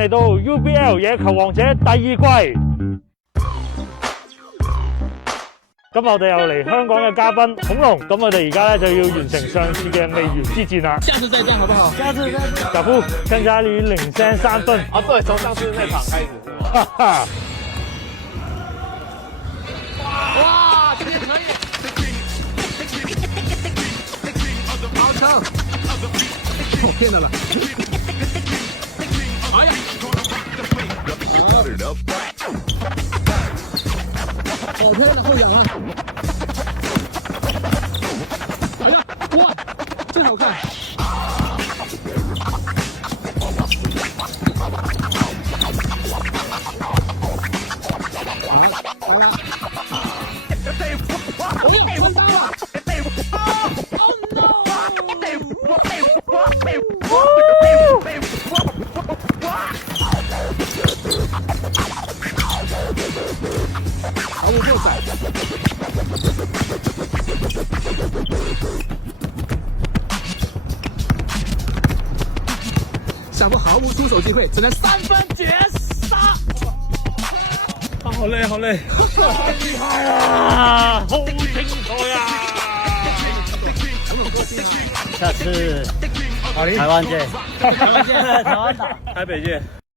嚟到 UBL 野球王者第2季。咁我哋又嚟香港嘅嘉賓恐龍，咁我哋而家咧就要完成上次嘅未完之戰啦。下次再戰好不好？下次再戰。小夫跟家里領先3分。啊，對，從上次那場開始是嗎？哈哈。哇，今天可以。好球！我骗了。哎呀！好漂亮的后仰啊！哎呀，哇，真好看！穿到了！Oh no！ 毫无破绽。小夫毫無出手機會，只能3分絕殺。好累，好累，好厲害啊！好精彩啊！下次台灣見，台灣見，台灣打，台北見。